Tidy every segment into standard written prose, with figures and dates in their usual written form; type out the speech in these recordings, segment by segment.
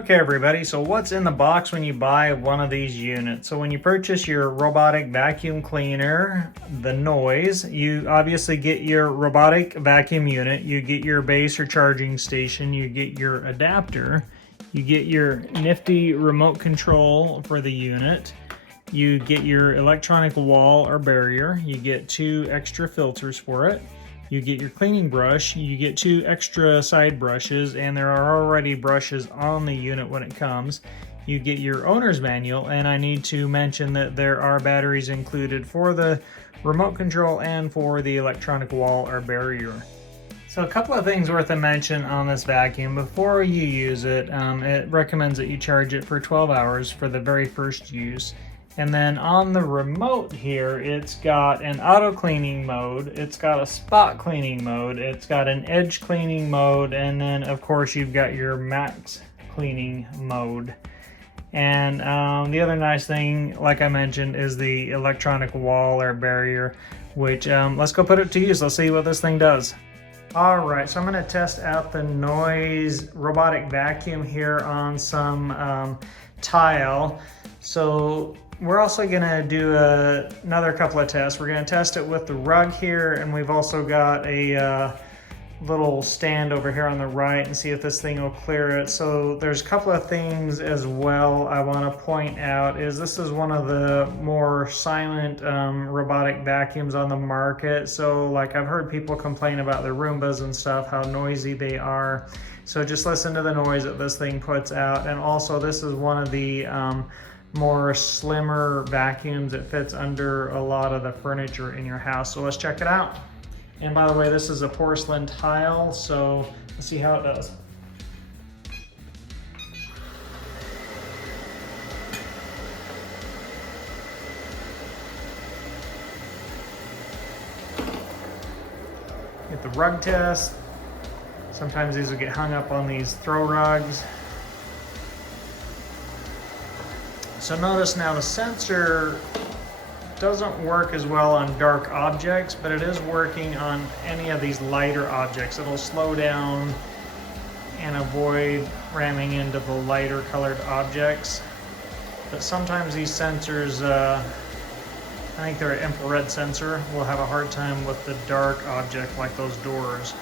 Okay everybody, so what's in the box when you buy one of these units? So when you purchase your robotic vacuum cleaner, the Noisz, you obviously get your robotic vacuum unit, you get your base or charging station, you get your adapter, you get your nifty remote control for the unit, you get your electronic wall or barrier, you get 2 extra filters for it. You get your cleaning brush, you get 2 extra side brushes, and there are already brushes on the unit when it comes. You get your owner's manual, and I need to mention that there are batteries included for the remote control and for the electronic wall or barrier. So a couple of things worth a mention on this vacuum. Before you use it, it recommends that you charge it for 12 hours for the very first use. And then on the remote here, it's got an auto cleaning mode, it's got a spot cleaning mode, it's got an edge cleaning mode, and then of course you've got your max cleaning mode. And the other nice thing, like I mentioned, is the electronic wall or barrier, which let's go put it to use. Let's see what this thing does. All right, so I'm going to test out the Noisz robotic vacuum here on some tile. So we're also going to do another couple of tests. We're going to test it with the rug here, and we've also got a little stand over here on the right and see if this thing will clear it. So there's a couple of things as well I want to point out. This is one of the more silent robotic vacuums on the market. So like I've heard people complain about the Roombas and stuff, how noisy they are. So just listen to the noise that this thing puts out. And also this is one of the more slimmer vacuums that fits under a lot of the furniture in your house. So let's check it out. And by the way, this is a porcelain tile, so let's see how it does. Get the rug test. Sometimes these will get hung up on these throw rugs. So notice now the sensor doesn't work as well on dark objects, but it is working on any of these lighter objects. It'll slow down and avoid ramming into the lighter colored objects. But sometimes these sensors, I think they're an infrared sensor, will have a hard time with the dark object like those doors.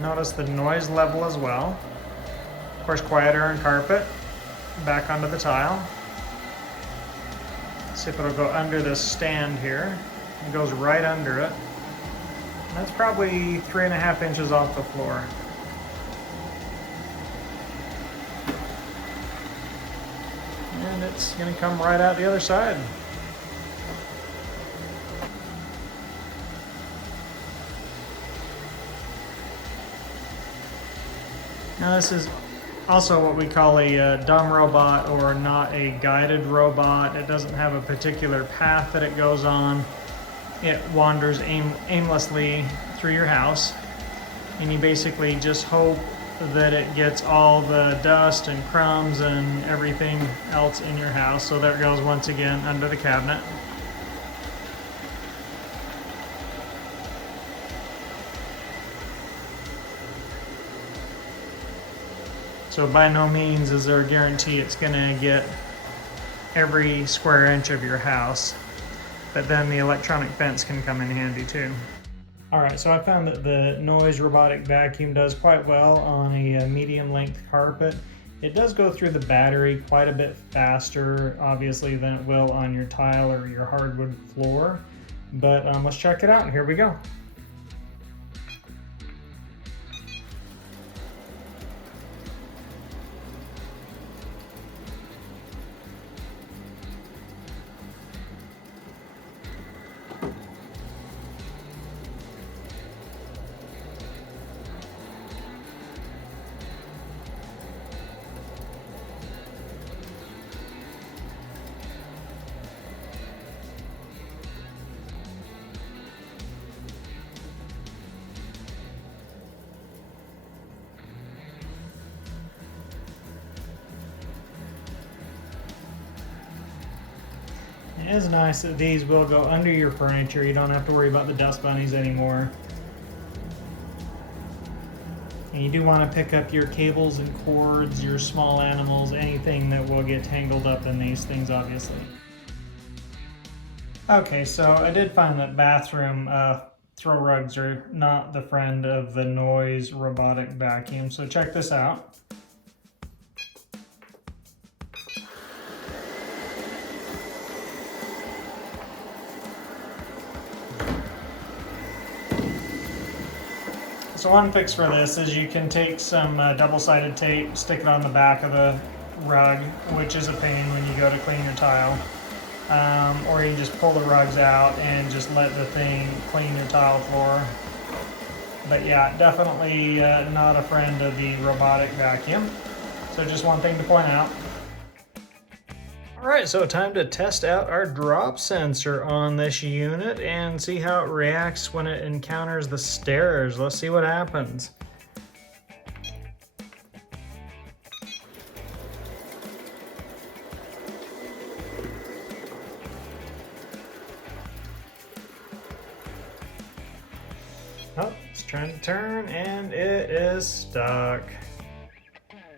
Notice the noise level as well. Of course, quieter on carpet. Back onto the tile. See if it'll go under this stand here. It goes right under it. And that's probably 3.5 inches off the floor. And it's going to come right out the other side. Now this is also what we call a dumb robot, or not a guided robot. It doesn't have a particular path that it goes on. It wanders aimlessly through your house, and you basically just hope that it gets all the dust and crumbs and everything else in your house. So there it goes once again under the cabinet. So by no means is there a guarantee it's going to get every square inch of your house, but then the electronic fence can come in handy too. Alright, so I found that the Noisz robotic vacuum does quite well on a medium length carpet. It does go through the battery quite a bit faster, obviously, than it will on your tile or your hardwood floor. But let's check it out. Here we go. it is nice that these will go under your furniture. You don't have to worry about the dust bunnies anymore. And you do want to pick up your cables and cords, your small animals, anything that will get tangled up in these things, obviously. Okay, so I did find that bathroom throw rugs are not the friend of the Noisz Robotic Vacuum. So check this out. So one fix for this is you can take some double-sided tape, stick it on the back of the rug, which is a pain when you go to clean your tile. Or you can just pull the rugs out and just let the thing clean your tile floor. But yeah, definitely not a friend of the robotic vacuum. So just one thing to point out. Alright, so time to test out our drop sensor on this unit and see how it reacts when it encounters the stairs. Let's see what happens. Oh, it's trying to turn and it is stuck.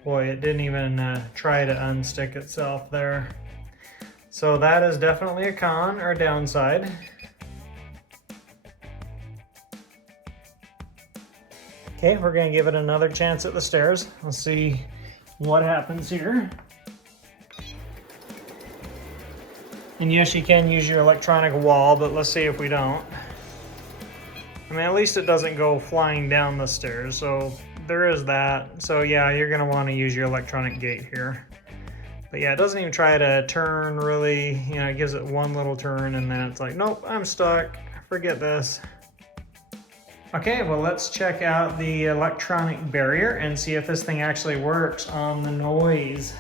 Boy, it didn't even try to unstick itself there. So that is definitely a con or downside. Okay, we're gonna give it another chance at the stairs. Let's see what happens here. And yes, you can use your electronic wall, but let's see if we don't. I mean, at least it doesn't go flying down the stairs, so there is that. So yeah, you're gonna wanna use your electronic gate here. But yeah, it doesn't even try to turn really, you know, it gives it one little turn and then it's like, nope, I'm stuck, forget this. Okay, well let's check out the electronic barrier and see if this thing actually works on the Noisz.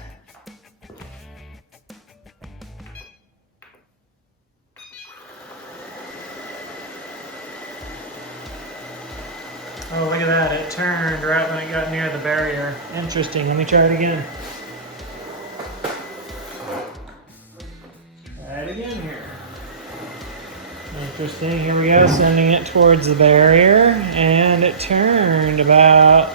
Oh, look at that, it turned right when it got near the barrier. Interesting, let me try it again. Try it again here. Interesting, here we go, sending it towards the barrier, and it turned about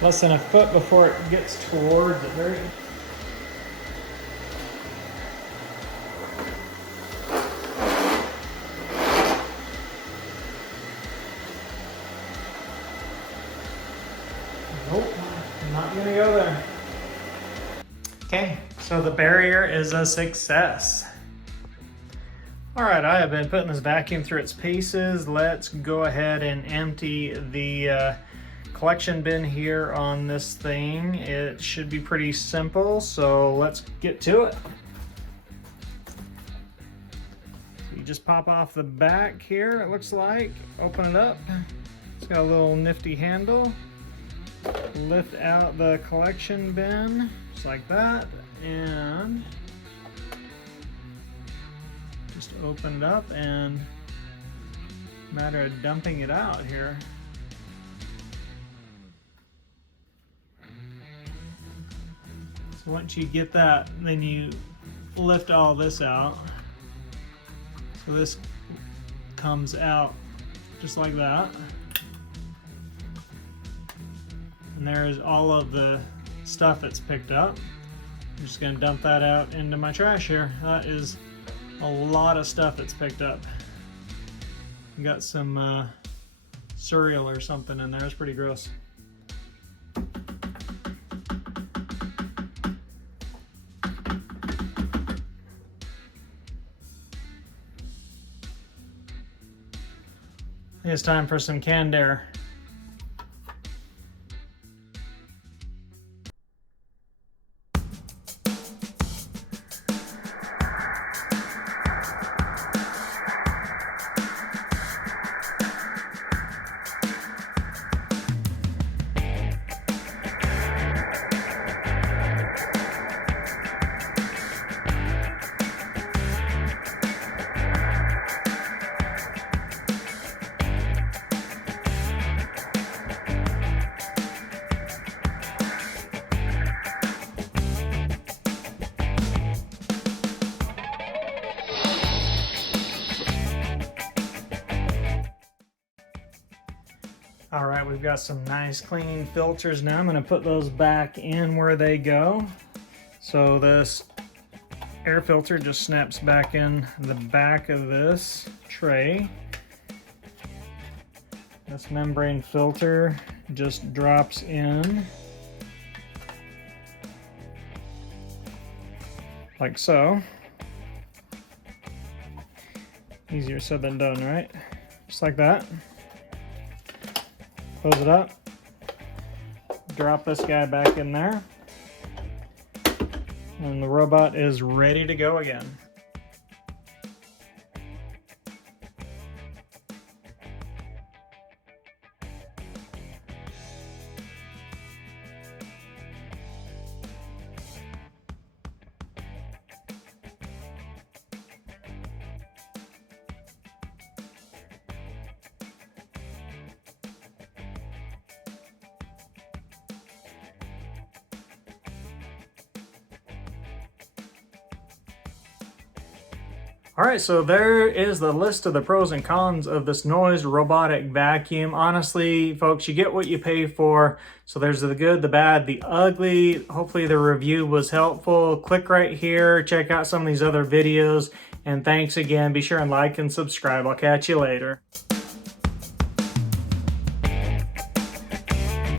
less than a foot before it gets towards the barrier. Nope, I'm not gonna go there. Okay, so the barrier is a success. All right, I have been putting this vacuum through its paces. Let's go ahead and empty the collection bin here on this thing. It should be pretty simple, so let's get to it. So you just pop off the back here, it looks like. Open it up. It's got a little nifty handle. Lift out the collection bin, just like that, and just open it up and matter of dumping it out here. So once you get that, then you lift all this out. So this comes out just like that. And there's all of the stuff that's picked up. I'm just gonna dump that out into my trash here. That is a lot of stuff that's picked up. Got some cereal or something in there. It's pretty gross. I think it's time for some canned air. All right, we've got some nice cleaning filters now. I'm gonna put those back in where they go. So this air filter just snaps back in the back of this tray. This membrane filter just drops in like so. Easier said than done, right? Just like that. Close it up. Drop this guy back in there. And the robot is ready to go again. All right, so there is the list of the pros and cons of this Noisz robotic vacuum. Honestly, folks, you get what you pay for. So there's the good, the bad, the ugly. Hopefully the review was helpful. Click right here, check out some of these other videos. And thanks again. Be sure and like and subscribe. I'll catch you later.